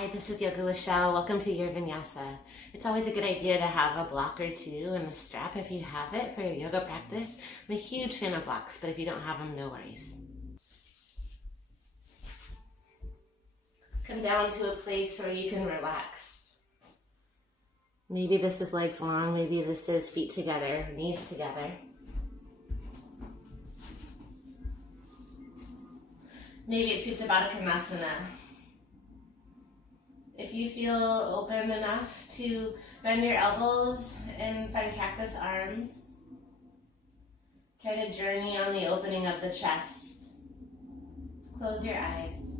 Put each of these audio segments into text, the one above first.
Hi, this is Yoga with Shell. Welcome to your Vinyasa. It's always a good idea to have a block or two and a strap if you have it for your yoga practice. I'm a huge fan of blocks, but if you don't have them, no worries. Come down to a place where you can relax. Maybe this is legs long, maybe this is feet together, knees together. Maybe it's Supta Baddha Konasana. If you feel open enough to bend your elbows and find cactus arms, kind of journey on the opening of the chest. Close your eyes.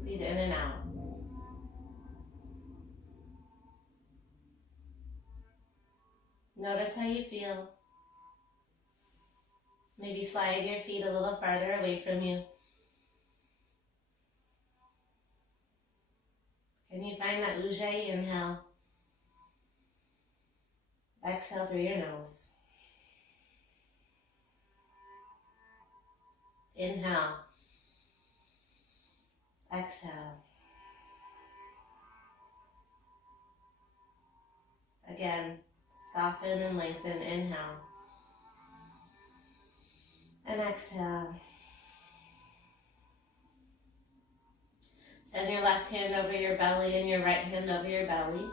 Breathe in and out. Notice how you feel. Maybe slide your feet a little farther away from you. Can you find that ujjayi? Inhale. Exhale through your nose. Inhale. Exhale. Again, soften and lengthen. Inhale. And exhale. Send your left hand over your belly and your right hand over your belly.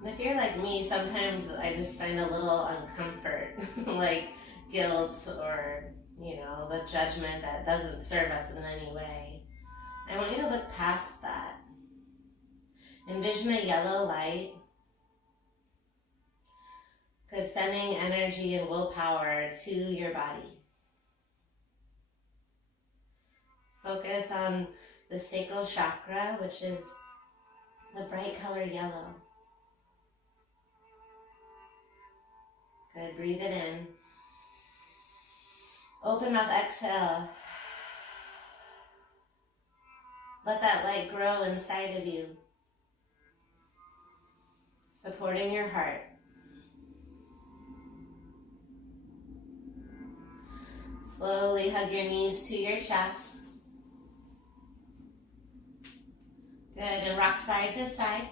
And if you're like me, sometimes I just find a little uncomfort, like guilt or, the judgment that doesn't serve us in any way. I want you to look past that. Envision a yellow light. Good, sending energy and willpower to your body. Focus on the sacral chakra, which is the bright color yellow. Good, breathe it in. Open mouth, exhale. Let that light grow inside of you, supporting your heart. Slowly hug your knees to your chest. Good, and rock side to side.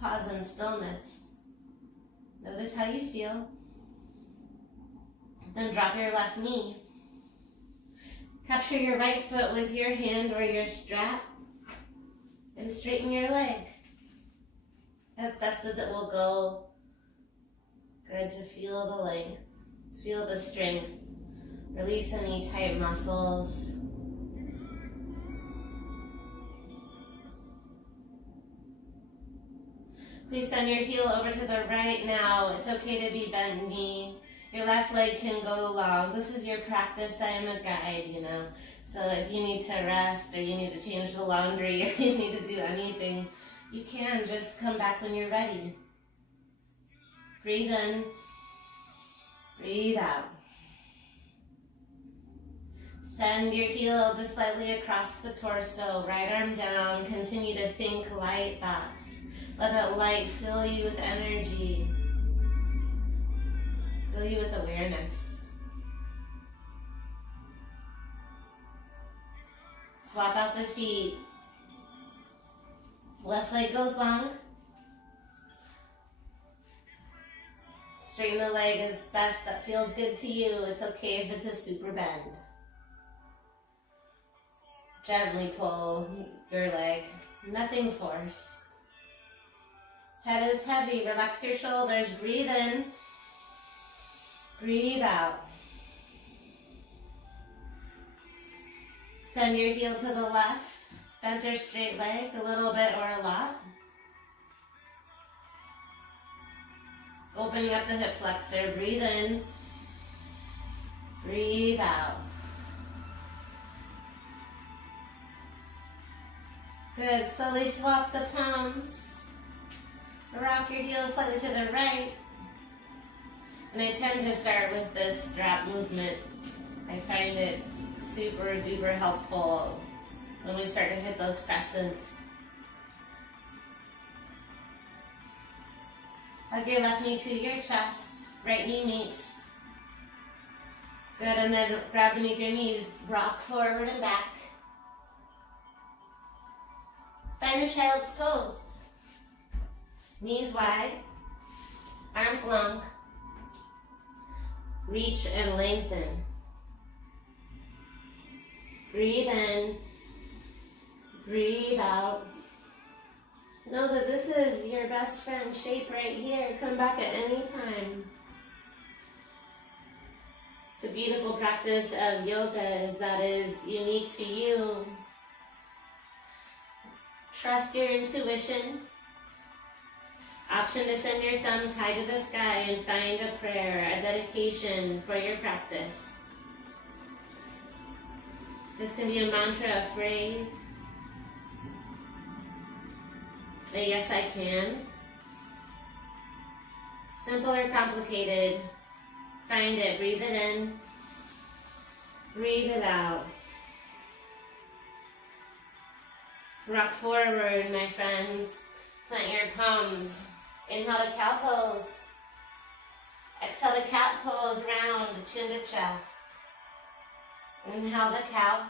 Pause in stillness. Notice how you feel. Then drop your left knee. Capture your right foot with your hand or your strap and straighten your leg as best as it will go. Good, to feel the length, feel the strength. Release any tight muscles. Please send your heel over to the right now. It's okay to be bent knee. Your left leg can go long. This is your practice. I am a guide, So if you need to rest or you need to change the laundry or you need to do anything, you can just come back when you're ready. Breathe in. Breathe out. Send your heel just slightly across the torso. Right arm down. Continue to think light thoughts. Let that light fill you with energy. Fill you with awareness. Swap out the feet. Left leg goes long. Straighten the leg as best that feels good to you. It's okay if it's a super bend. Gently pull your leg. Nothing forced. Head is heavy. Relax your shoulders. Breathe in. Breathe out. Send your heel to the left. Bent or straight leg, a little bit or a lot. Opening up the hip flexor. Breathe in. Breathe out. Good. Slowly swap the palms. Rock your heels slightly to the right. And I tend to start with this strap movement. I find it super duper helpful when we start to hit those crescents. Hug your left knee to your chest. Right knee meets. Good, and then grab beneath your knees, rock forward and back. Find a child's pose. Knees wide, arms long. Reach and lengthen. Breathe in, breathe out. Know that this is your best friend shape right here. Come back at any time. It's a beautiful practice of yoga that is unique to you. Trust your intuition. Option to send your thumbs high to the sky and find a prayer, a dedication for your practice. This can be a mantra, a phrase. A yes, I can. Simple or complicated, find it. Breathe it in. Breathe it out. Rock forward, my friends. Plant your palms. Inhale to cow pose. Exhale to cat pose, round, chin to chest. Inhale to cow.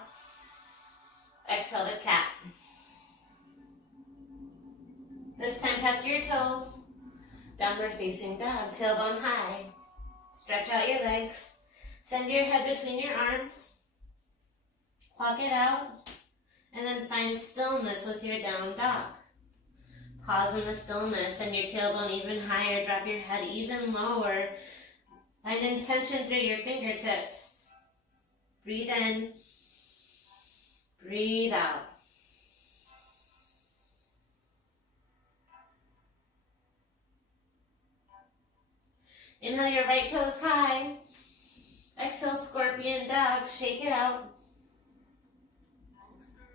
Exhale to cat. This time tuck your toes. Downward facing dog, tailbone high. Stretch out your legs. Send your head between your arms. Walk it out. And then find stillness with your down dog. Pause in the stillness. Send your tailbone even higher. Drop your head even lower. Find intention through your fingertips. Breathe in. Breathe out. Inhale your right toes high. Exhale, scorpion dog. Shake it out.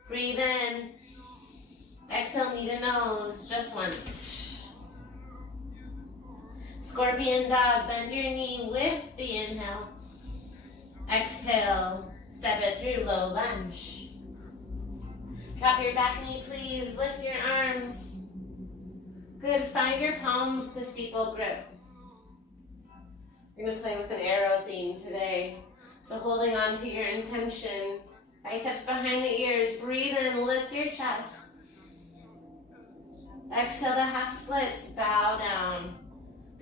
Breathe in. Exhale, knee to nose. Just once. Scorpion dog. Bend your knee with the inhale. Exhale. Step it through, low lunge. Drop your back knee, please. Lift your arms. Good. Find your palms to steeple grip. We're going to play with an arrow theme today. So holding on to your intention. Biceps behind the ears. Breathe in, lift your chest. Exhale to half splits, bow down.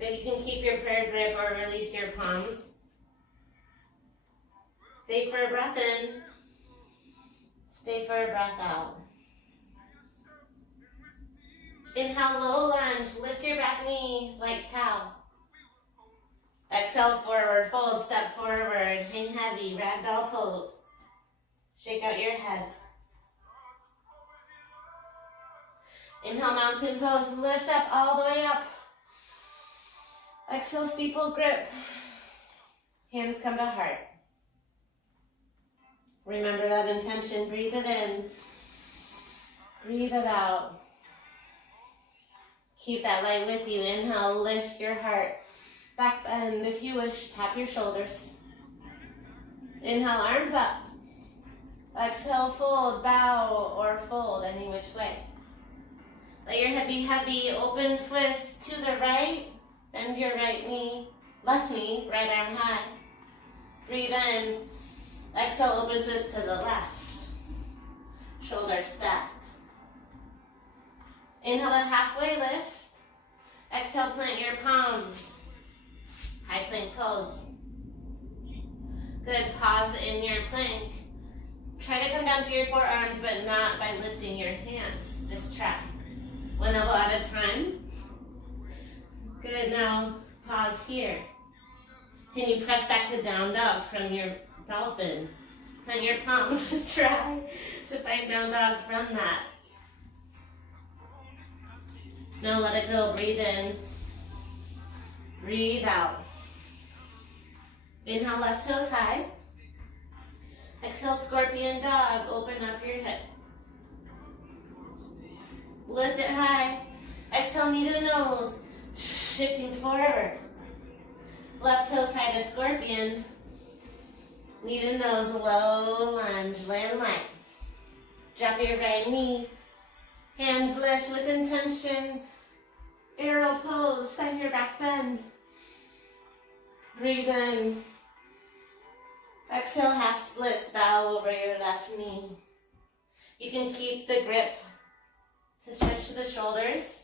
Then you can keep your prayer grip or release your palms. Stay for a breath in. Stay for a breath out. Inhale, low lunge. Lift your back knee like cow. Exhale, forward fold, step forward, hang heavy, ragdoll pose. Shake out your head. Inhale, mountain pose, lift up all the way up. Exhale, steeple grip. Hands come to heart. Remember that intention, breathe it in. Breathe it out. Keep that light with you. Inhale, lift your heart. Back bend, if you wish, tap your shoulders. Inhale, arms up. Exhale, fold, bow, or fold, any which way. Let your head be heavy, open twist to the right. Bend your right knee, left knee, right arm high. Breathe in. Exhale, open twist to the left. Shoulders stacked. Inhale, a halfway lift. Exhale, plant your palms. High plank pose. Good, pause in your plank. Try to come down to your forearms, but not by lifting your hands. Just try. One elbow at a time. Good, now pause here. Can you press back to down dog from your dolphin? Plant your palms to try to find down dog from that. Now let it go, breathe in. Breathe out. Inhale, left toes high. Exhale, scorpion dog. Open up your hip. Lift it high. Exhale, knee to nose. Shifting forward. Left toes high to scorpion. Knee to nose, low lunge. Land light. Drop your right knee. Hands lift with intention. Arrow pose. Send your back bend. Breathe in. Exhale, half splits, bow over your left knee. You can keep the grip to stretch to the shoulders.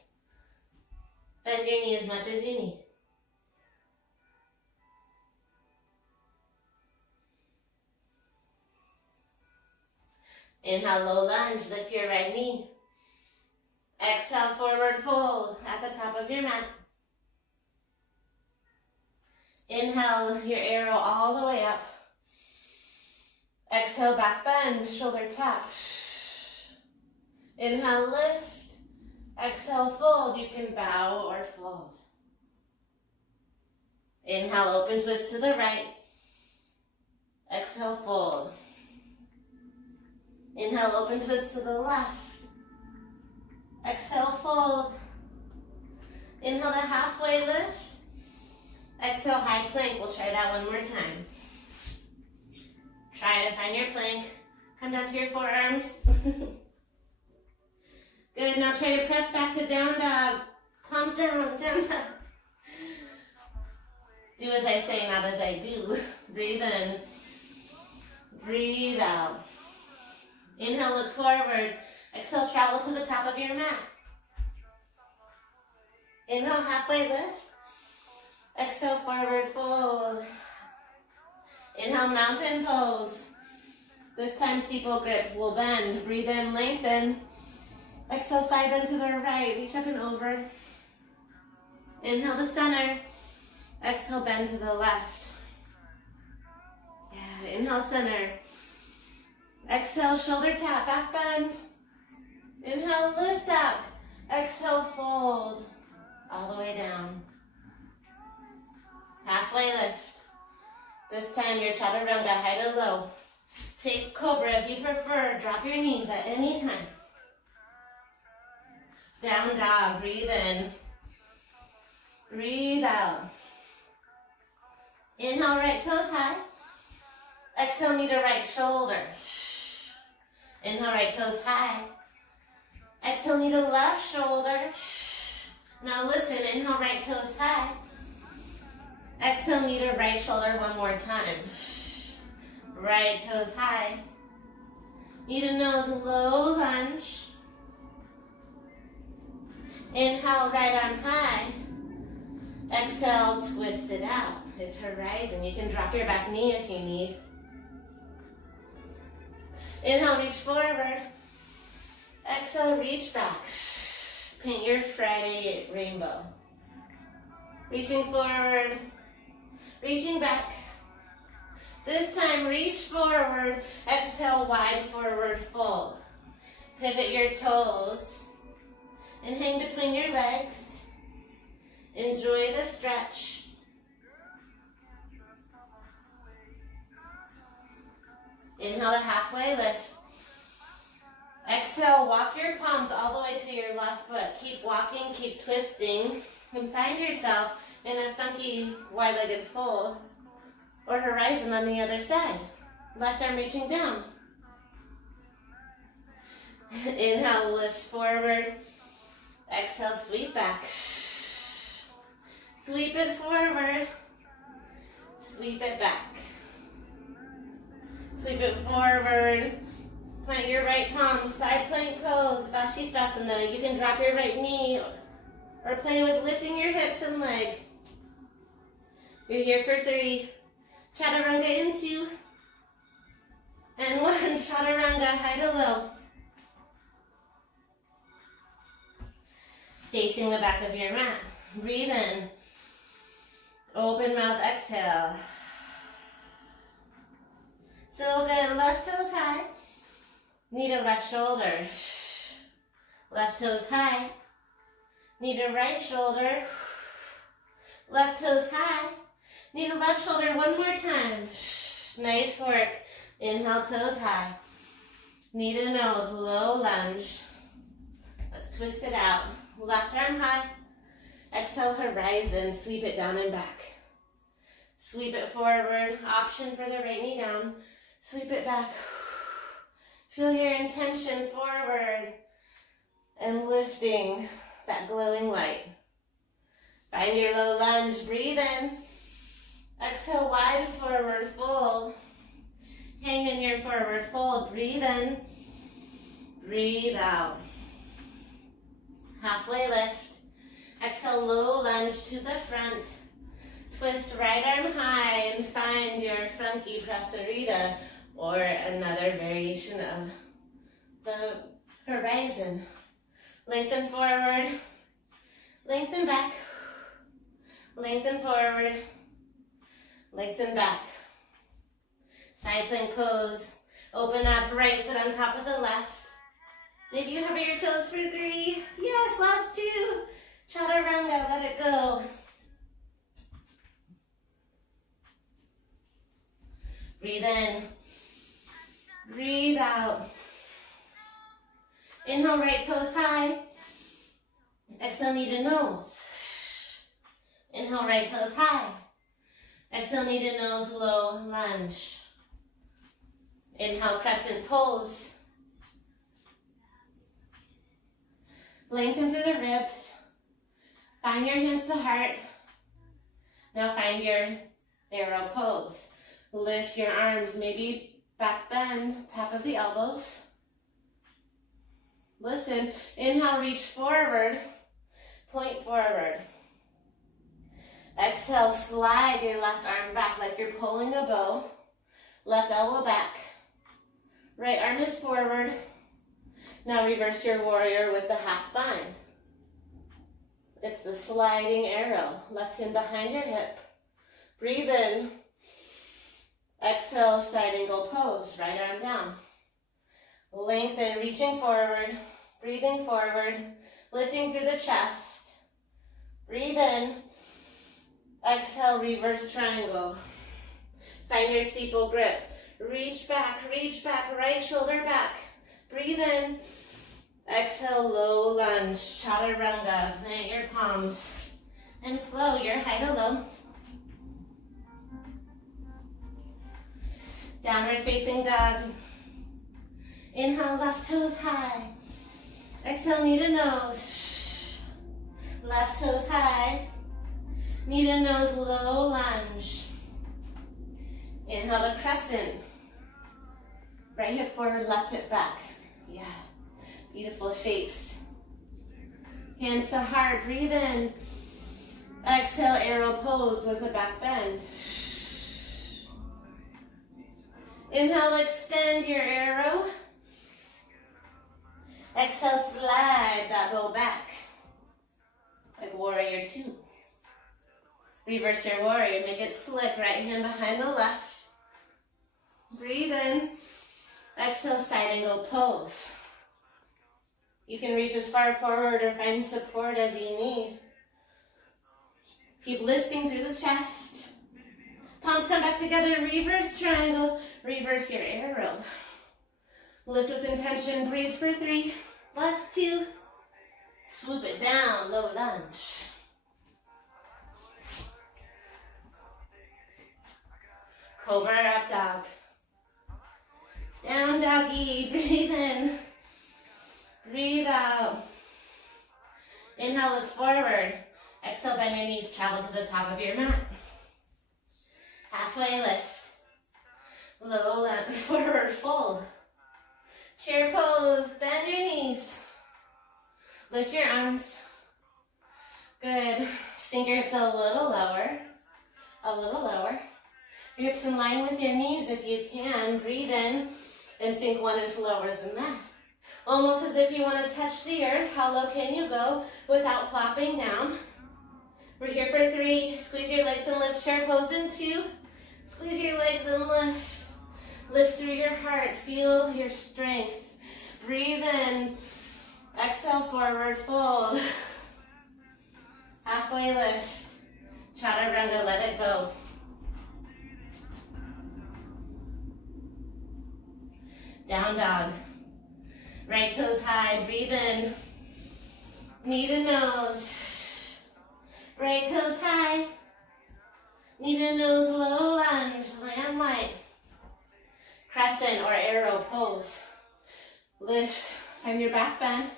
Bend your knee as much as you need. Inhale, low lunge, lift your right knee. Exhale, forward fold at the top of your mat. Inhale, your arrow all the way up. Exhale, back bend, shoulder tap. Inhale, lift. Exhale, fold. You can bow or fold. Inhale, open twist to the right. Exhale, fold. Inhale, open twist to the left. Exhale, fold. Inhale to halfway lift. Exhale, high plank. We'll try that one more time. Try to find your plank. Come down to your forearms. Good, now try to press back to down dog. Palms down, down dog. Do as I say, not as I do. Breathe in. Breathe out. Inhale, look forward. Exhale, travel to the top of your mat. Inhale, halfway lift. Exhale, forward fold. Inhale, mountain pose. This time, steeple grip. We'll bend. Breathe in, lengthen. Exhale, side bend to the right. Reach up and over. Inhale to center. Exhale, bend to the left. Yeah, inhale, center. Exhale, shoulder tap, back bend. Inhale, lift up. Exhale, fold. All the way down. Halfway lift. This time, your chaturanga, high to low. Take cobra if you prefer. Drop your knees at any time. Down dog, breathe in. Breathe out. Inhale, right toes high. Exhale, knee to right shoulder. Inhale, right toes high. Exhale, knee to left shoulder. Now listen, inhale, right toes high. Exhale, knee to right shoulder one more time. Right toes high. Knee to nose, low lunge. Inhale, right arm high. Exhale, twist it out. It's horizon. You can drop your back knee if you need. Inhale, reach forward. Exhale, reach back. Paint your Friday rainbow. Reaching forward. Reaching back. This time, reach forward. Exhale, wide forward fold. Pivot your toes. And hang between your legs. Enjoy the stretch. Inhale to halfway lift. Exhale, walk your palms all the way to your left foot. Keep walking, keep twisting, and find yourself in a funky wide-legged fold or horizon on the other side. Left arm reaching down. Inhale, lift forward. Exhale, sweep back. Sweep it forward. Sweep it back. Sweep it forward. Plant your right palm, side plank pose, Vashisthasana. You can drop your right knee or play with lifting your hips and leg. You're here for 3. Chaturanga in 2. And 1. Chaturanga, high to low. Facing the back of your mat. Breathe in. Open mouth, exhale. So good. Left toes high. Knee to left shoulder. Left toes high. Knee to right shoulder. Left toes high. Knee to left shoulder one more time. Nice work. Inhale, toes high. Knee to nose, low lunge. Let's twist it out. Left arm high. Exhale, horizon. Sweep it down and back. Sweep it forward. Option for the right knee down. Sweep it back. Feel your intention forward and lifting that glowing light. Find your low lunge. Breathe in. Exhale, wide forward fold. Hang in your forward fold. Breathe in, breathe out. Halfway lift. Exhale, low lunge to the front. Twist right arm high and find your funky prasarita or another variation of the horizon. Lengthen forward, lengthen back, lengthen forward, lengthen back. Side plank pose. Open up, right foot on top of the left. Maybe you hover your toes for 3. Yes, last 2. Chaturanga, let it go. Breathe in. Breathe out. Inhale, right toes high. Exhale, knee to nose. Inhale, right toes high. Exhale, knee to nose, low lunge. Inhale, crescent pose. Lengthen through the ribs. Find your hands to heart. Now find your arrow pose. Lift your arms, maybe back bend, tap of the elbows. Listen, inhale, reach forward, point forward. Exhale, slide your left arm back like you're pulling a bow. Left elbow back. Right arm is forward. Now reverse your warrior with the half bind. It's the sliding arrow. Left hand behind your hip. Breathe in. Exhale, side angle pose. Right arm down. Lengthen, reaching forward. Breathing forward. Lifting through the chest. Breathe in. Exhale, reverse triangle. Find your steeple grip. Reach back, right shoulder back. Breathe in. Exhale, low lunge, chaturanga. Plant your palms and flow your high to low. Downward facing dog. Inhale, left toes high. Exhale, knee to nose. Left toes high. Knee to nose, low lunge. Inhale to crescent. Right hip forward, left hip back. Yeah, beautiful shapes. Hands to heart, breathe in. Exhale, arrow pose with a back bend. Inhale, extend your arrow. Exhale, slide that bow back. Like warrior 2. Reverse your warrior, make it slick, right hand behind the left. Breathe in. Exhale, side angle pose. You can reach as far forward or find support as you need. Keep lifting through the chest. Palms come back together, reverse triangle, reverse your arrow. Lift with intention, breathe for 3, last 2. Swoop it down, low lunge. Cobra up dog. Down doggy, breathe in, breathe out. Inhale, look forward. Exhale, bend your knees, travel to the top of your mat. Halfway lift. Low lunge, forward fold. Chair pose, bend your knees. Lift your arms. Good. Sink your hips a little lower. A little lower. Your hips in line with your knees if you can. Breathe in and sink 1 inch lower than that. Almost as if you want to touch the earth. How low can you go without plopping down? We're here for 3. Squeeze your legs and lift. Chair pose in 2. Squeeze your legs and lift. Lift through your heart. Feel your strength. Breathe in. Exhale, forward fold. Halfway lift. Chaturanga, let it go. Down dog. Right toes high, breathe in. Knee to nose. Right toes high. Knee to nose, low lunge, land light. Crescent or arrow pose. Lift, find your back bend.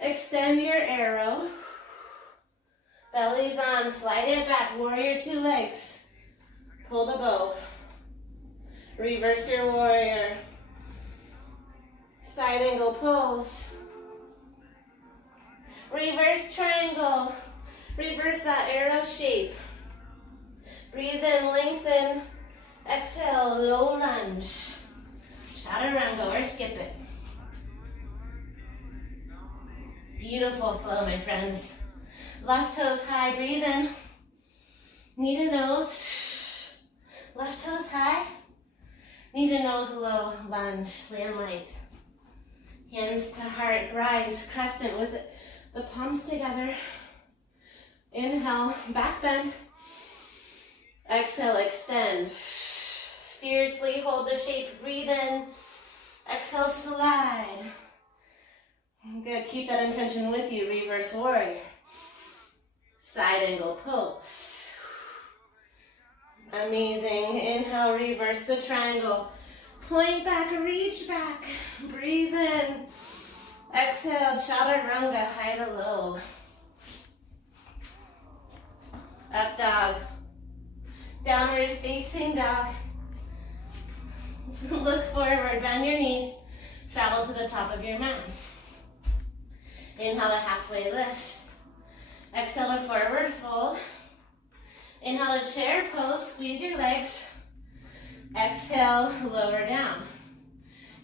Extend your arrow. Belly's on, slide it back, warrior 2 legs. Pull the bow. Reverse your warrior. Side angle pose. Reverse triangle. Reverse that arrow shape. Breathe in, lengthen. Exhale, low lunge. Chaturanga or skip it. Beautiful flow, my friends. Left toes high, breathe in. Knee to nose. Left toes high. Knee to nose, low lunge. Land light. Hands to heart, rise, crescent with the palms together. Inhale, back bend. Exhale, extend. Fiercely hold the shape, breathe in. Exhale, slide. Good, keep that intention with you. Reverse warrior. Side angle pose. Amazing. Inhale, reverse the triangle. Point back, reach back. Breathe in. Exhale, chaturanga, high to low. Up dog. Downward facing dog. Look forward, bend your knees. Travel to the top of your mat. Inhale to halfway lift. Exhale to forward fold. Inhale to chair pose, squeeze your legs. Exhale, lower down.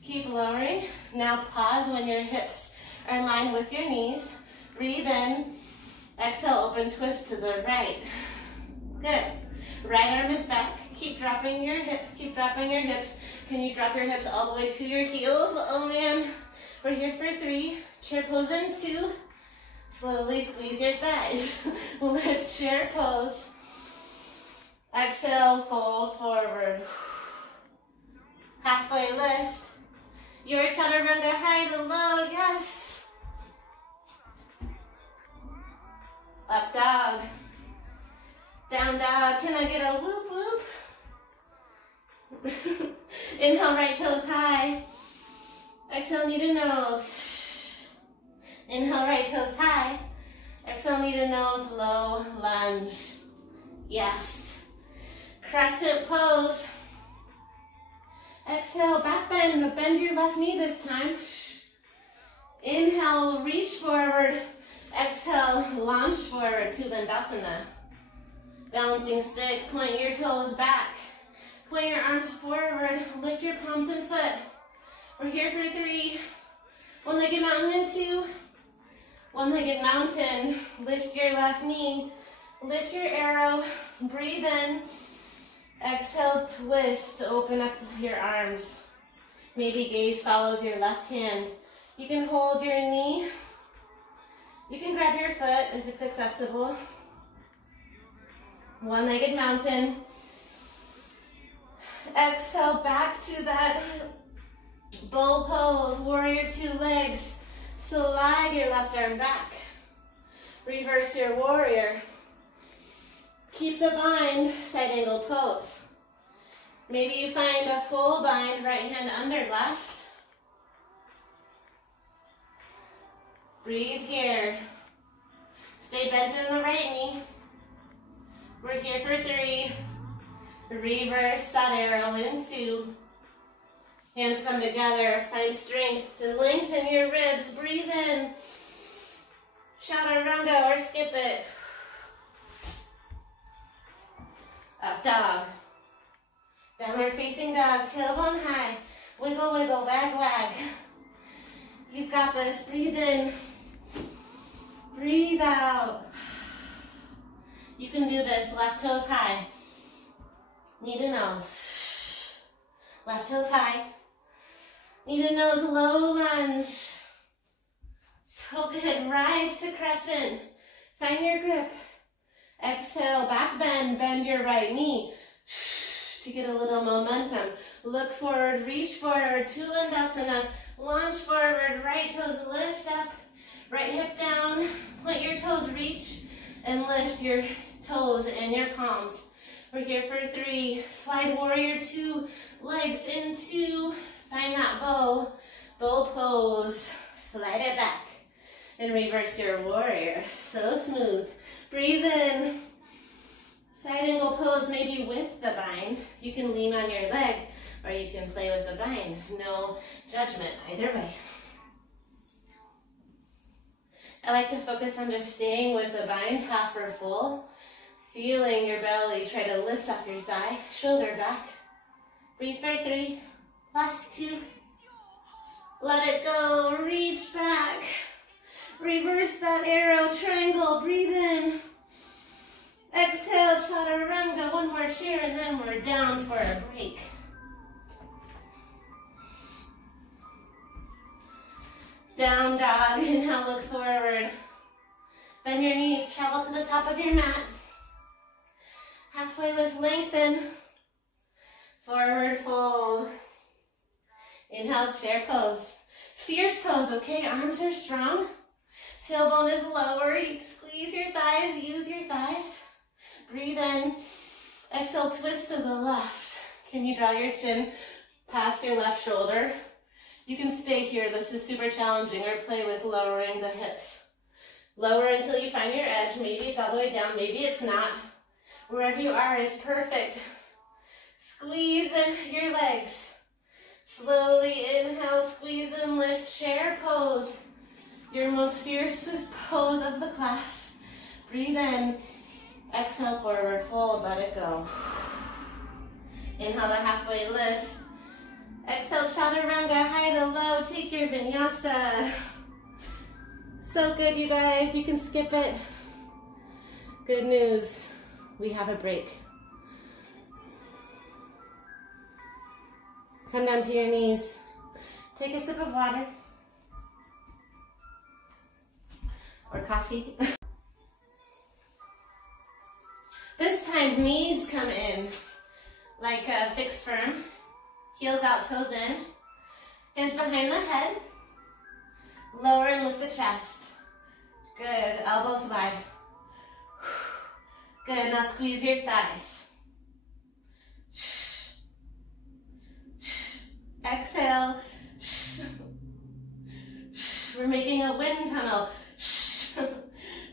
Keep lowering. Now pause when your hips are in line with your knees. Breathe in. Exhale, open twist to the right. Good. Right arm is back. Keep dropping your hips. Keep dropping your hips. Can you drop your hips all the way to your heels? Oh man. We're here for 3. Chair pose in 2. Slowly squeeze your thighs. Lift chair pose. Exhale, fold forward. Halfway lift. Your chaturanga high to low, yes. Up dog. Down dog. Can I get a whoop whoop? Inhale, right toes high. Exhale, knee to nose. Inhale, right toes high. Exhale, knee to nose, low lunge. Yes. Crescent pose. Exhale, back bend. Bend your left knee this time. Inhale, reach forward. Exhale, launch forward to Dandasana. Balancing stick, point your toes back. Point your arms forward. Lift your palms and foot. We're here for 3. One-legged mountain and 2. One-legged mountain. Lift your left knee. Lift your arrow. Breathe in. Exhale, twist. Open up your arms. Maybe gaze follows your left hand. You can hold your knee. You can grab your foot if it's accessible. One-legged mountain. Exhale, back to that bow pose. Warrior 2 legs. Slide your left arm back. Reverse your warrior. Keep the bind, side angle pose. Maybe you find a full bind, right hand under left. Breathe here. Stay bent in the right knee. We're here for 3. Reverse that arrow in 2. Hands come together. Find strength to lengthen your ribs. Breathe in. Chaturanga or skip it. Up dog. Downward facing dog. Tailbone high. Wiggle, wiggle, wag, wag. You've got this. Breathe in. Breathe out. You can do this. Left toes high. Knee to nose. Left toes high. Knee to nose, low lunge. So good. Rise to crescent. Find your grip. Exhale, back bend. Bend your right knee to get a little momentum. Look forward, reach forward to Dandasana. Launch forward, right toes lift up. Right hip down. Point your toes, reach and lift your toes and your palms. We're here for 3. Slide warrior 2. Legs into. Find that bow. Bow pose. Slide it back. And reverse your warrior. So smooth. Breathe in. Side angle pose maybe with the bind. You can lean on your leg or you can play with the bind. No judgment either way. I like to focus on just staying with the bind, half or full. Feeling your belly, try to lift off your thigh, shoulder back. Breathe for 3, last 2. Let it go, reach back. Reverse that arrow, triangle, breathe in. Exhale, chaturanga, one more chair, and then we're down for a break. Down dog, inhale, look forward. Bend your knees, travel to the top of your mat. Halfway lift, lengthen. Forward fold. Inhale, chair pose. Fierce pose, okay? Arms are strong. Tailbone is lower. You squeeze your thighs, use your thighs. Breathe in. Exhale, twist to the left. Can you draw your chin past your left shoulder? You can stay here. This is super challenging, or play with lowering the hips. Lower until you find your edge. Maybe it's all the way down. Maybe it's not. Wherever you are is perfect. Squeeze in your legs. Slowly inhale, squeeze and lift, chair pose. Your most fiercest pose of the class. Breathe in. Exhale, forward fold, let it go. Inhale to halfway lift. Exhale, chaturanga, high to low, take your vinyasa. So good, you guys, you can skip it. Good news, we have a break. Come down to your knees. Take a sip of water. Or coffee. This time, knees come in like a fixed firm. Heels out, toes in. Hands behind the head. Lower and lift the chest. Good, elbows wide. Good, now squeeze your thighs. Exhale. We're making a wind tunnel.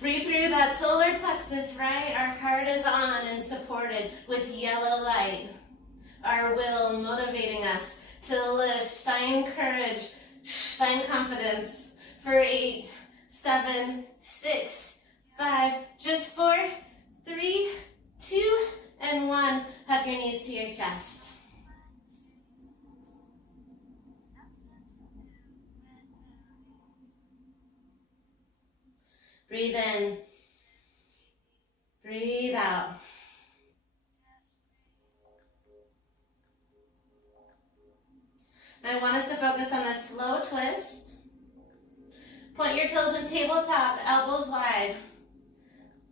Breathe through that solar plexus, right? Our heart is on and supported with yellow light. Our will motivating us to lift. Find courage, find confidence. For 8, 7, 6, 5, just 4, 3, 2, and 1. Hug your knees to your chest. Breathe in. Breathe out. I want us to focus on a slow twist. Point your toes in tabletop, elbows wide.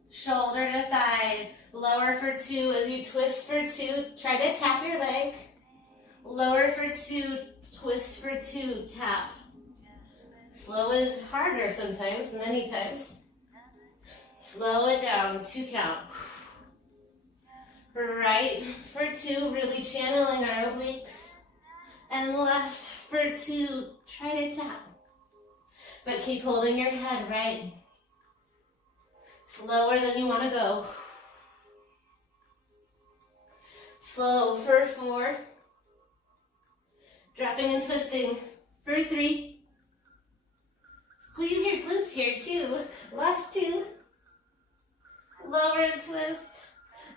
Shoulder to thigh. Lower for 2 as you twist for 2. Try to tap your leg. Lower for 2, twist for 2, tap. Slow is harder sometimes, many times. Slow it down, 2 count. Right for 2, really channeling our obliques. And left for 2, try to tap. But keep holding your head right. Slower than you want to go. Slow for 4. Dropping and twisting for 3. Squeeze your glutes here, 2. Last 2. Lower and twist.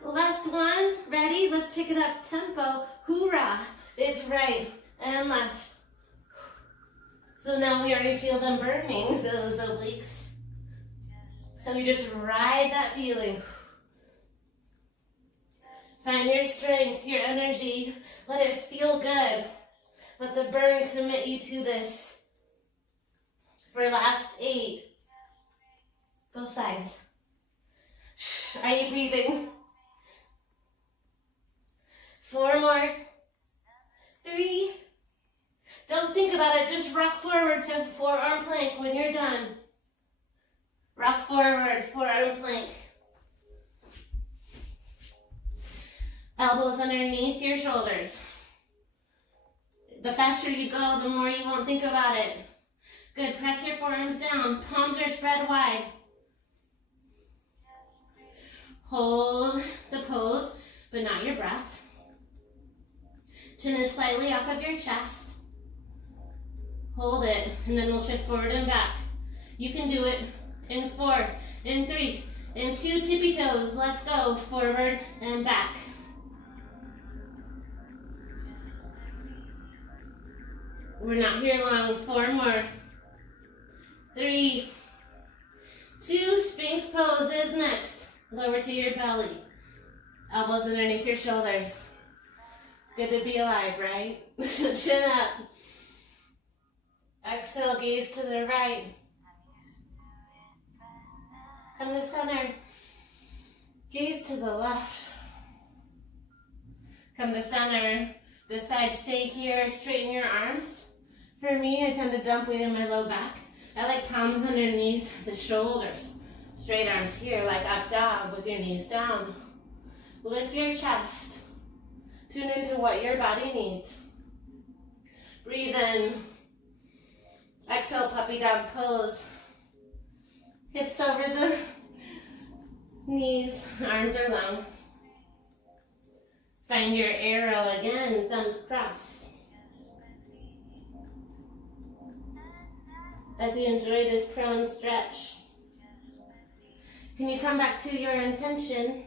Last 1. Ready? Let's pick it up. Tempo. Hoorah. It's right and left. So now we already feel them burning, those obliques. So we just ride that feeling. Find your strength, your energy. Let it feel good. Let the burn commit you to this. For last 8. Both sides. Are you breathing? 4 more. 3. Don't think about it. Just rock forward to forearm plank when you're done. Rock forward, forearm plank. Elbows underneath your shoulders. The faster you go, the more you won't think about it. Good. Press your forearms down. Palms are spread wide. Hold the pose, but not your breath. Chin is slightly off of your chest. Hold it, and then we'll shift forward and back. You can do it in 4, in 3, in 2 tippy toes. Let's go, forward and back. We're not here long, 4 more. 3, 2, Sphinx pose is next. Lower to your belly. Elbows underneath your shoulders. Good to be alive, right? Chin up. Exhale, gaze to the right. Come to center. Gaze to the left. Come to center. This side, stay here. Straighten your arms. For me, I tend to dump weight in my low back. I like palms underneath the shoulders. Straight arms here, like up dog with your knees down. Lift your chest. Tune into what your body needs. Breathe in. Exhale, puppy dog pose. Hips over the knees, arms are long. Find your arrow again, thumbs cross. As you enjoy this prone stretch, can you come back to your intention?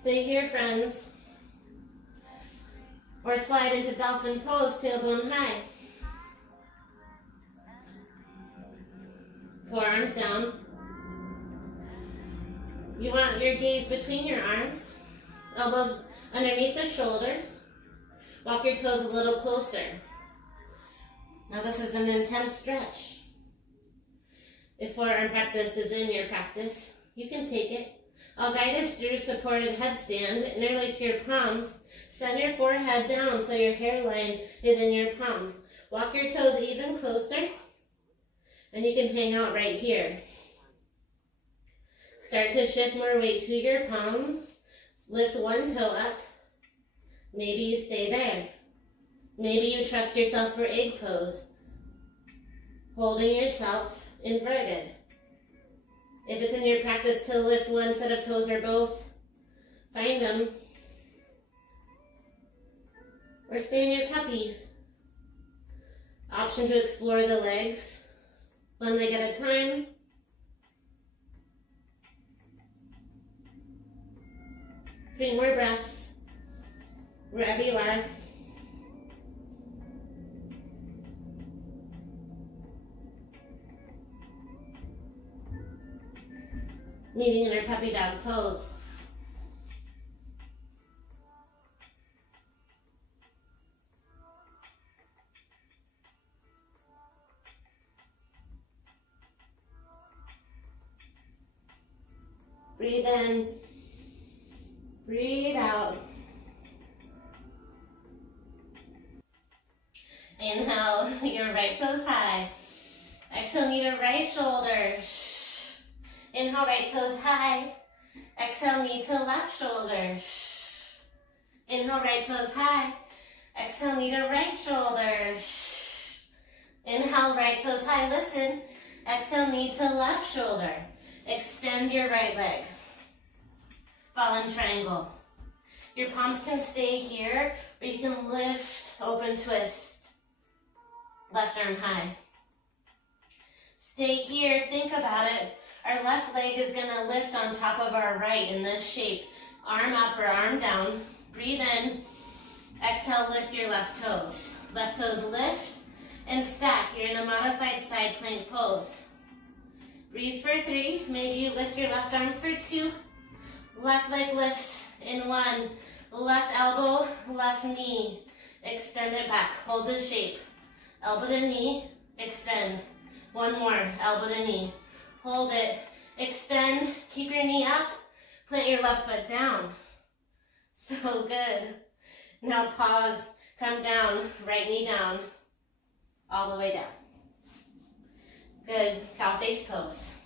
Stay here, friends. Or slide into dolphin pose, tailbone high. Forearms down. You want your gaze between your arms. Elbows underneath the shoulders. Walk your toes a little closer. Now this is an intense stretch. If forearm practice is in your practice, you can take it. I'll guide us through supported headstand. Interlace your palms. Send your forehead down so your hairline is in your palms. Walk your toes even closer. And you can hang out right here. Start to shift more weight to your palms. Lift one toe up. Maybe you stay there. Maybe you trust yourself for egg pose. Holding yourself inverted. If it's in your practice to lift one set of toes or both, find them. Or stay in your puppy. Option to explore the legs. One leg at a time. Three more breaths. Wherever you are. Meeting in our puppy dog pose. Breathe in, breathe out. Inhale, your right toes high. Exhale, knee to right shoulder. Inhale, right toes high. Exhale, knee to left shoulder. Inhale, right toes high. Exhale, knee to right shoulder. Inhale, right toes high. Listen. Exhale, knee to left shoulder. Extend your right leg. Fallen triangle. Your palms can stay here, or you can lift, open twist. Left arm high. Stay here, think about it. Our left leg is gonna lift on top of our right in this shape. Arm up or arm down. Breathe in. Exhale, lift your left toes. Left toes lift and stack. You're in a modified side plank pose. Breathe for 3. Maybe you lift your left arm for 2. Left leg lifts in 1. Left elbow, left knee. Extend it back. Hold the shape. Elbow to knee. Extend. One more. Elbow to knee. Hold it. Extend. Keep your knee up. Plant your left foot down. So good. Now pause. Come down. Right knee down. All the way down. Good. Cow face pose.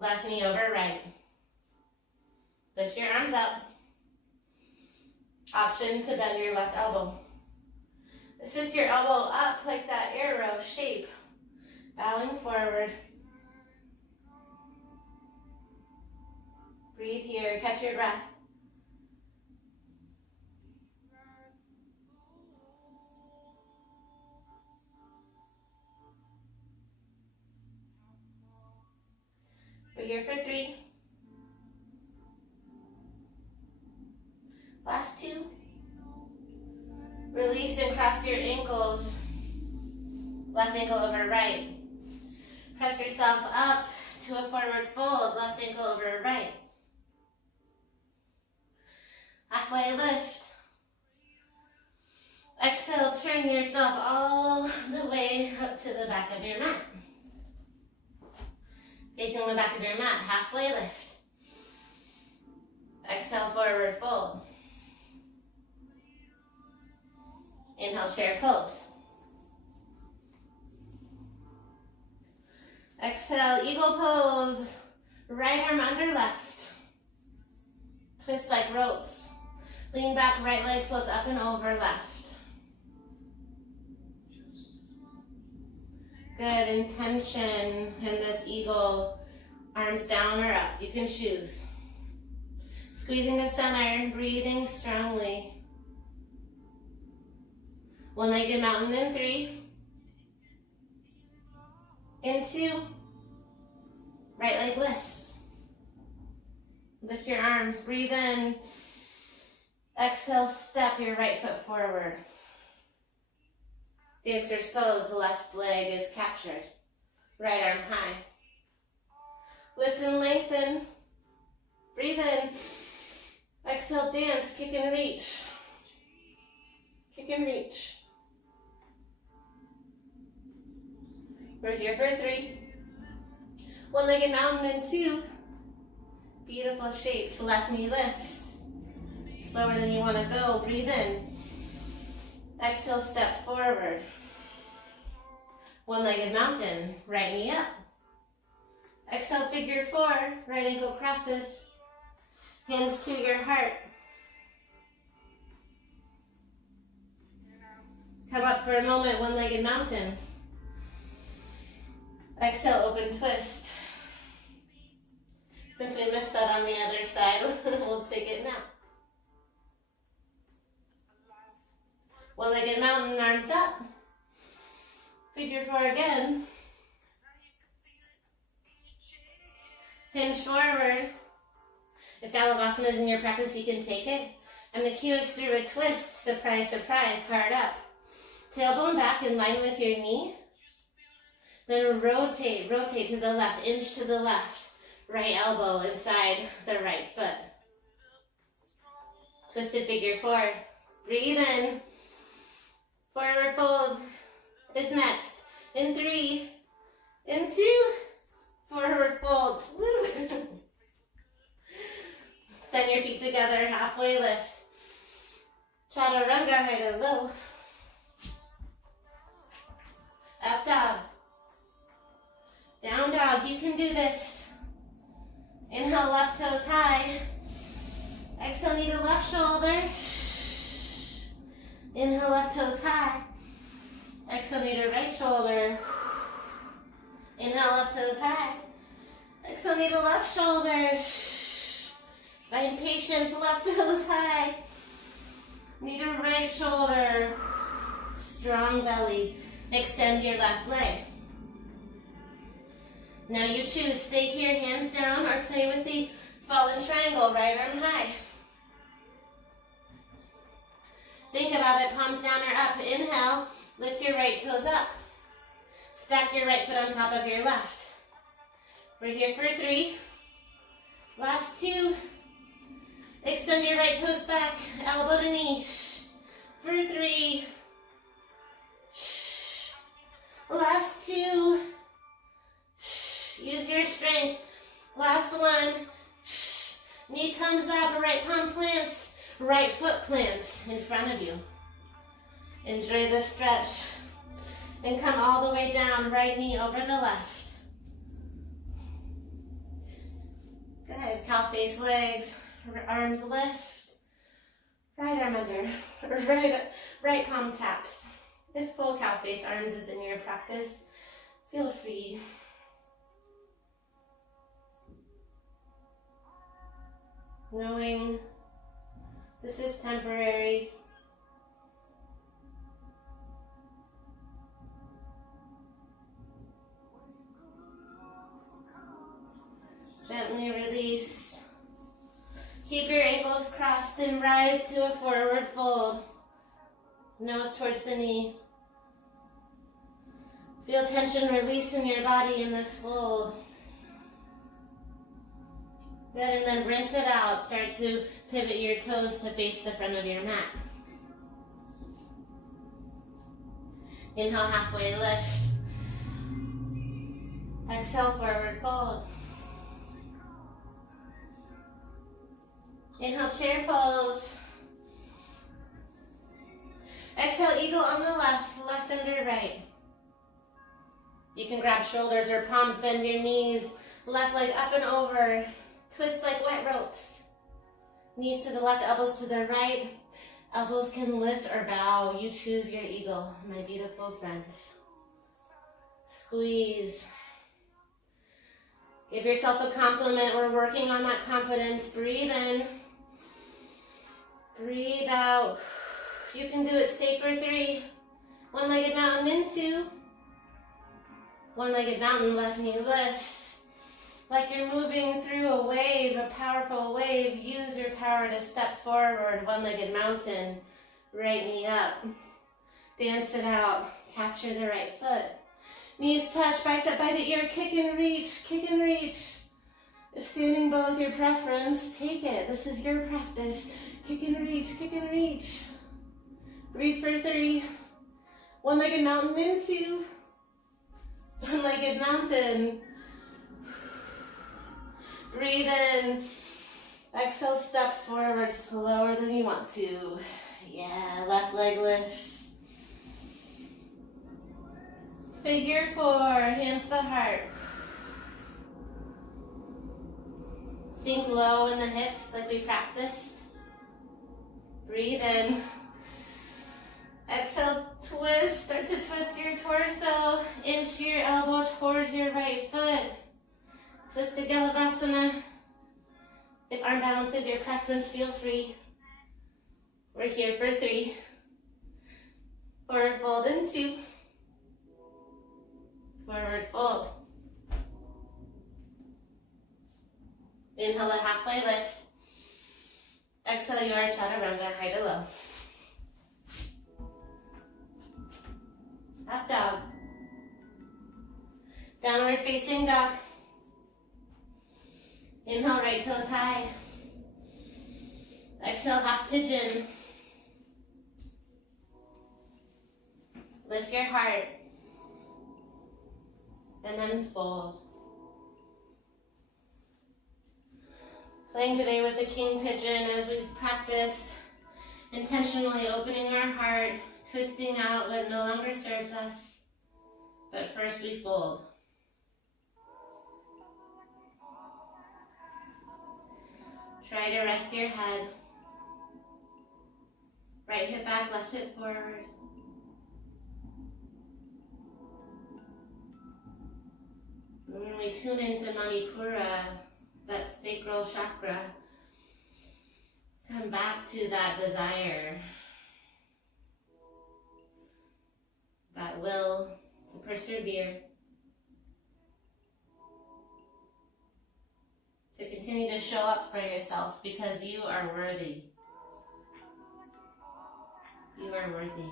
Left knee over right. Lift your arms up. Option to bend your left elbow. Assist your elbow up like that arrow shape. Bowing forward. Breathe here, catch your breath. We're here for 3. Last 2. Release and cross your ankles. Left ankle over right. Press yourself up to a forward fold. Left ankle over right. Halfway lift. Exhale, turn yourself all the way up to the back of your mat. Facing the back of your mat, halfway lift. Exhale, forward fold. Inhale, chair pose. Exhale, eagle pose. Right arm under left. Twist like ropes. Lean back, right leg floats up and over left. Good intention in this eagle. Arms down or up, you can choose. Squeezing the center, breathing strongly. One-legged mountain in 3. In 2. Right leg lifts. Lift your arms, breathe in. Exhale, step your right foot forward. Dancer's pose, the left leg is captured. Right arm high. Lift and lengthen. Breathe in. Exhale, dance, kick and reach. Kick and reach. We're here for 3. One-legged mountain in 2. Beautiful shapes. Left knee lifts. Slower than you want to go. Breathe in. Exhale, step forward. One-legged mountain. Right knee up. Exhale, figure 4. Right ankle crosses. Hands to your heart. Come up for a moment, one-legged mountain. Exhale, open twist. Since we missed that on the other side, we'll take it now. One-legged mountain, arms up. Figure 4 again. Hinge forward. If Galavasana is in your practice, you can take it. I'm going to cue us through a twist. Surprise, surprise, hard up. Tailbone back in line with your knee. Then rotate, rotate to the left, inch to the left. Right elbow inside the right foot. Twisted figure 4. Breathe in. Forward fold is next. In 3, in 2, forward fold. Woo. Send your feet together, halfway lift. Chaturanga, high to low. Up dog. Down dog, you can do this. Inhale, left toes high. Exhale, knee to left shoulder. Inhale, left toes high. Exhale, knee to right shoulder. Inhale, left toes high. Exhale, knee to left shoulder. Find patience, left toes high. Knee to right shoulder. Strong belly. Extend your left leg. Now you choose, stay here, hands down, or play with the fallen triangle, right arm high. Think about it, palms down or up. Inhale, lift your right toes up. Stack your right foot on top of your left. We're here for 3. Last 2. Extend your right toes back, elbow to knee. For 3. Last 2. Use your strength. Last 1. Knee comes up, right palm plants, right foot plants in front of you. Enjoy the stretch. And come all the way down, right knee over the left. Good, cow face legs, arms lift. Right arm under, right palm taps. If full cow face arms is in your practice, feel free. knowing this is temporary. Gently release. Keep your ankles crossed and rise to a forward fold. Nose towards the knee. Feel tension release in your body in this fold. Good, and then rinse it out. Start to pivot your toes to face the front of your mat. Inhale, halfway lift. Exhale, forward fold. Inhale, chair pose. Exhale, eagle on the left, left under right. You can grab shoulders or palms, bend your knees, left leg up and over. Twist like wet ropes. Knees to the left, elbows to the right. Elbows can lift or bow. You choose your eagle, my beautiful friends. Squeeze. Give yourself a compliment. We're working on that confidence. Breathe in. Breathe out. You can do it. Stay for 3. One-legged mountain in 2. One-legged mountain, left knee lifts. Like you're moving through a wave, a powerful wave. Use your power to step forward. One-legged mountain, right knee up. Dance it out. Capture the right foot. Knees touch, bicep by the ear. Kick and reach, kick and reach. If standing bow is your preference, take it. This is your practice. Kick and reach, kick and reach. Breathe for 3. One-legged mountain in 2. One-legged mountain. Breathe in. Exhale, step forward slower than you want to. Yeah, left leg lifts. Figure 4, hands to heart. Sink low in the hips like we practiced. Breathe in. Exhale, twist. Start to twist your torso. Inch your elbow towards your right foot. Twist to Galabasana. If arm balance is your preference, feel free. We're here for 3. Forward fold in 2. Forward fold. Inhale, a halfway lift. Exhale, your chaturanga, high to low. Up dog. Downward facing dog. Inhale, right toes high. Exhale, half pigeon. Lift your heart. And then fold. Playing today with the King Pigeon as we've practiced intentionally opening our heart, twisting out what no longer serves us. But first we fold. Try to rest your head. Right hip back, left hip forward. And when we tune into Manipura, that sacral chakra, come back to that desire, that will to persevere, to continue to show up for yourself because you are worthy. You are worthy.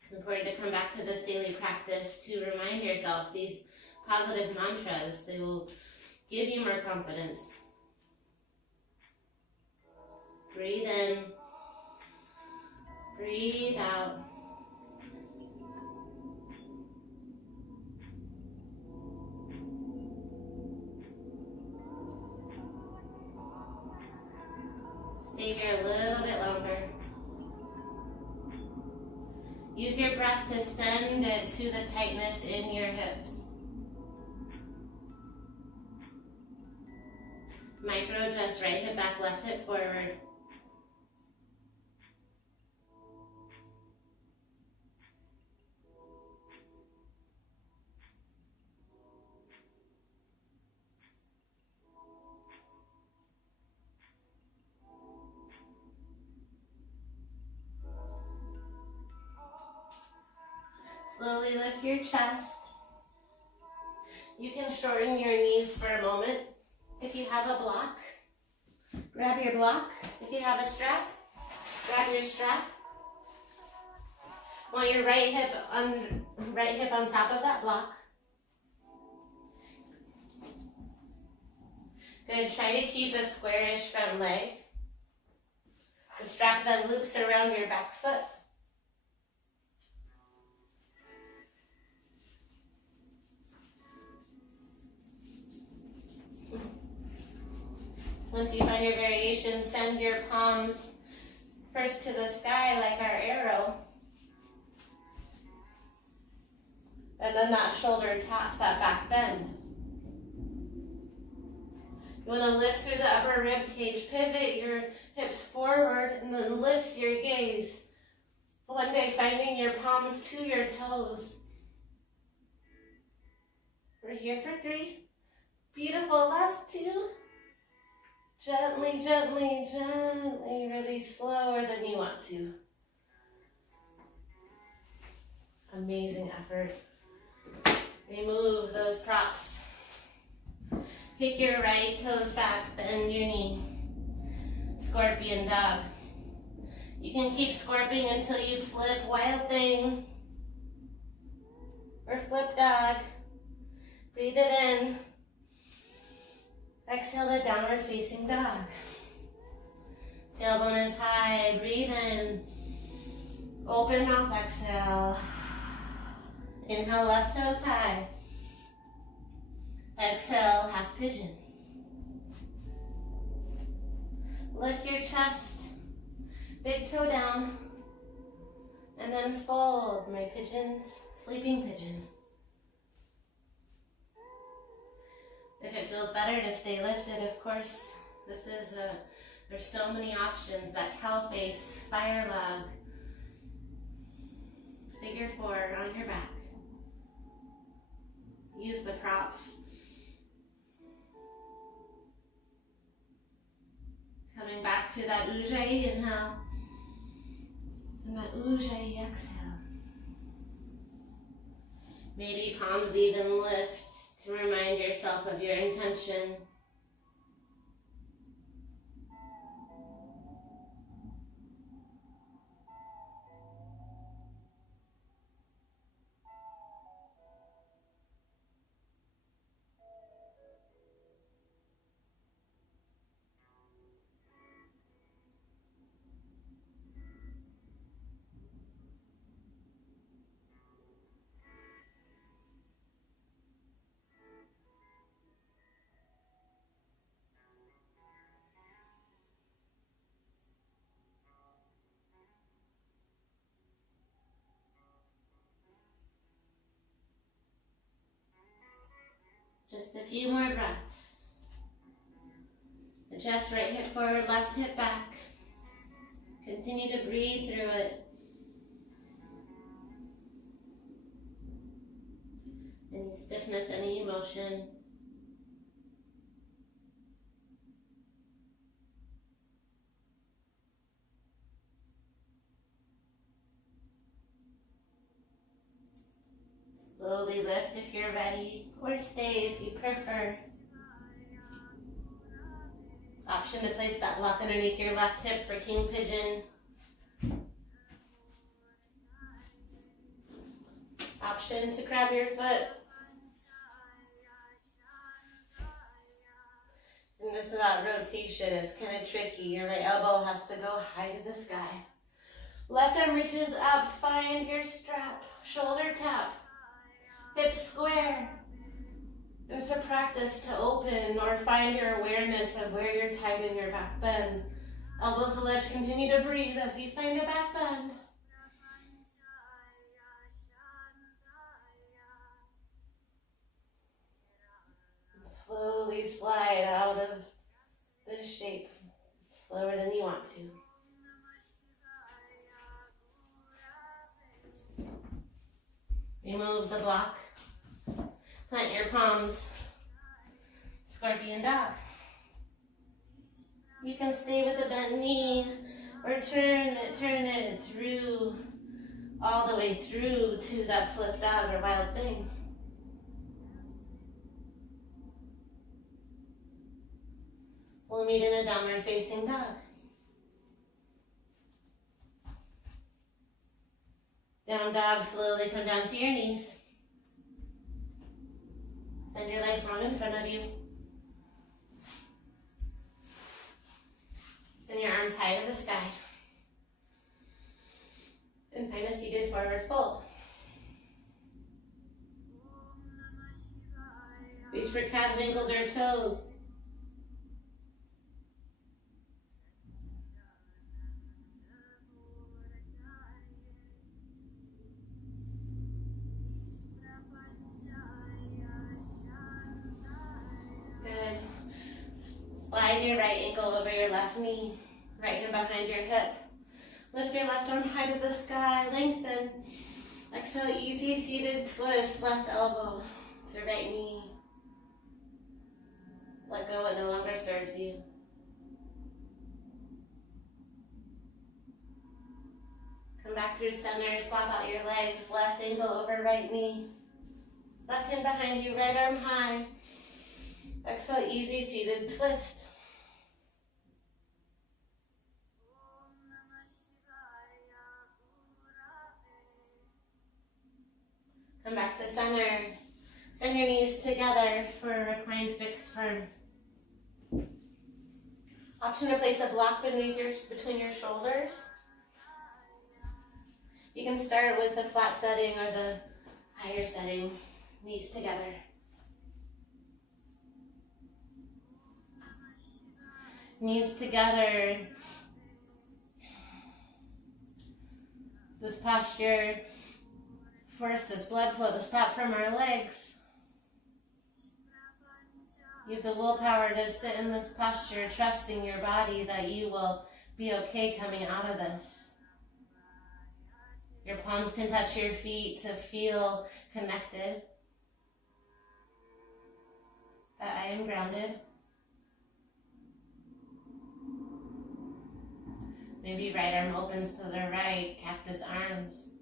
It's important to come back to this daily practice to remind yourself these positive mantras. They will give you more confidence. Breathe in. Breathe out. Stay here a little bit longer. Use your breath to send it to the tightness in your hips. Micro adjust, right hip back, left hip forward. Slowly lift your chest. You can shorten your knees for a moment. If you have a block, grab your block. If you have a strap, grab your strap. Want your right hip on top of that block. Good, try to keep a squarish front leg. The strap then loops around your back foot. Once you find your variation, send your palms first to the sky like our arrow. And then that shoulder tap, that back bend. You want to lift through the upper rib cage, pivot your hips forward, and then lift your gaze. One day, finding your palms to your toes. We're here for 3. Beautiful, last 2. Gently, gently, gently, release slower than you want to. Amazing effort. Remove those props. Kick your right toes back, bend your knee. Scorpion dog. You can keep scorpioning until you flip wild thing or flip dog. Breathe it in. Exhale to downward facing dog. Tailbone is high. Breathe in. Open mouth, exhale. Inhale, left toes high. Exhale, half pigeon. Lift your chest, big toe down, and then fold, my pigeons, sleeping pigeon. If it feels better to stay lifted, of course, there's so many options. That cow face, fire log, figure 4 on your back. Use the props. Coming back to that Ujjayi inhale and that Ujjayi exhale. Maybe palms even lift to remind yourself of your intention. Just a few more breaths. Adjust right hip forward, left hip back. Continue to breathe through it. Any stiffness, any emotion. Slowly lift if you're ready, or stay if you prefer. Option to place that block underneath your left hip for King Pigeon. Option to grab your foot. And this that rotation is kind of tricky. Your right elbow has to go high to the sky. Left arm reaches up, find your strap, shoulder tap. Hips square. It's a practice to open or find your awareness of where you're tight in your back bend. Elbows lift, continue to breathe as you find a back bend. And slowly slide out of this shape, slower than you want to. Remove the block. Plant your palms. Scorpion dog. You can stay with a bent knee or turn it through all the way through to that flip dog or wild thing. We'll meet in a downward facing dog. Down dog, slowly come down to your knees. Send your legs long in front of you. Send your arms high to the sky. And find a seated forward fold. Reach for calves, ankles, or toes. Good. Slide your right ankle over your left knee. Right hand behind your hip. Lift your left arm high to the sky. Lengthen. Exhale, easy seated twist. Left elbow to right knee. Let go what no longer serves you. Come back through center. Swap out your legs. Left ankle over right knee. Left hand behind you. Right arm high. Exhale, easy seated twist. Come back to center. Send your knees together for a reclined fixed firm. Option to place a block between your shoulders. You can start with the flat setting or the higher setting. Knees together. Knees together. This posture forces blood flow to stop from our legs. You have the willpower to sit in this posture, trusting your body that you will be okay coming out of this. Your palms can touch your feet to feel connected. That I am grounded. Maybe right arm opens to the right, cactus arms.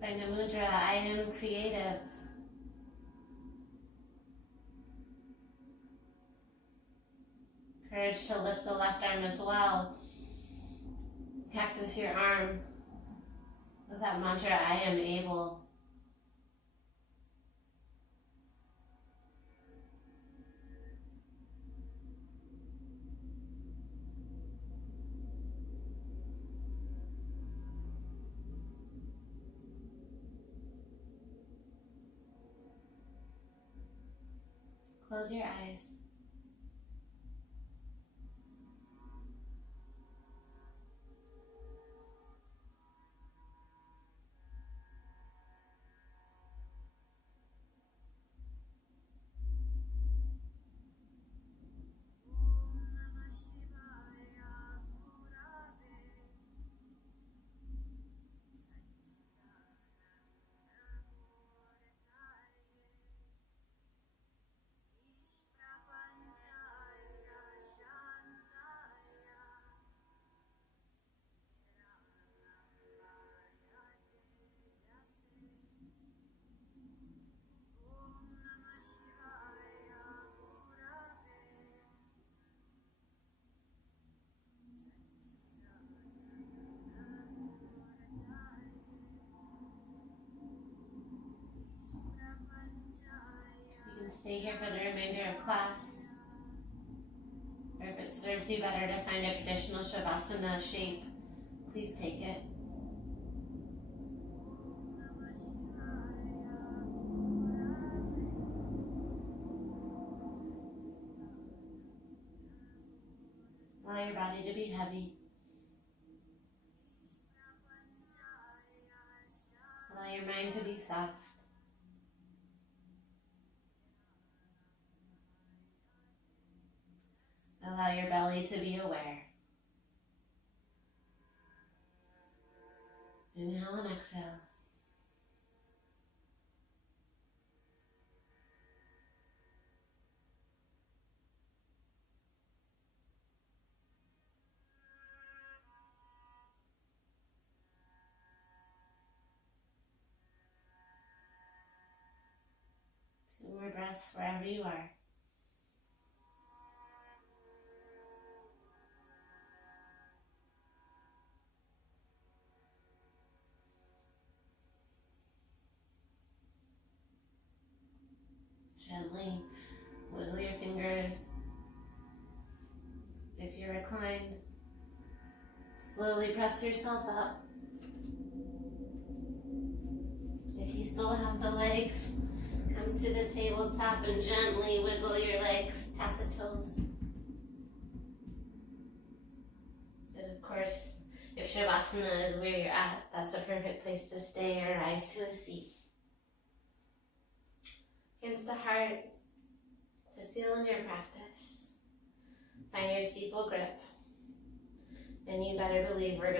Find a mudra, I am creative. Courage to lift the left arm as well. Cactus your arm with that mantra, I am able. Close your eyes. Stay here for the remainder of class. Or if it serves you better to find a traditional Shavasana shape, please take it. Allow your body to be heavy. Allow your mind to be soft. Allow your belly to be aware. Inhale and exhale. 2 more breaths wherever you are. Gently wiggle your fingers. If you're reclined, slowly press yourself up. If you still have the legs, come to the tabletop and gently wiggle your legs, tap the toes. And of course, if Shavasana is where you're at, that's a perfect place to stay or rise to a seat. Hands to heart, to seal in your practice. Find your steeple grip. And you better believe we're going to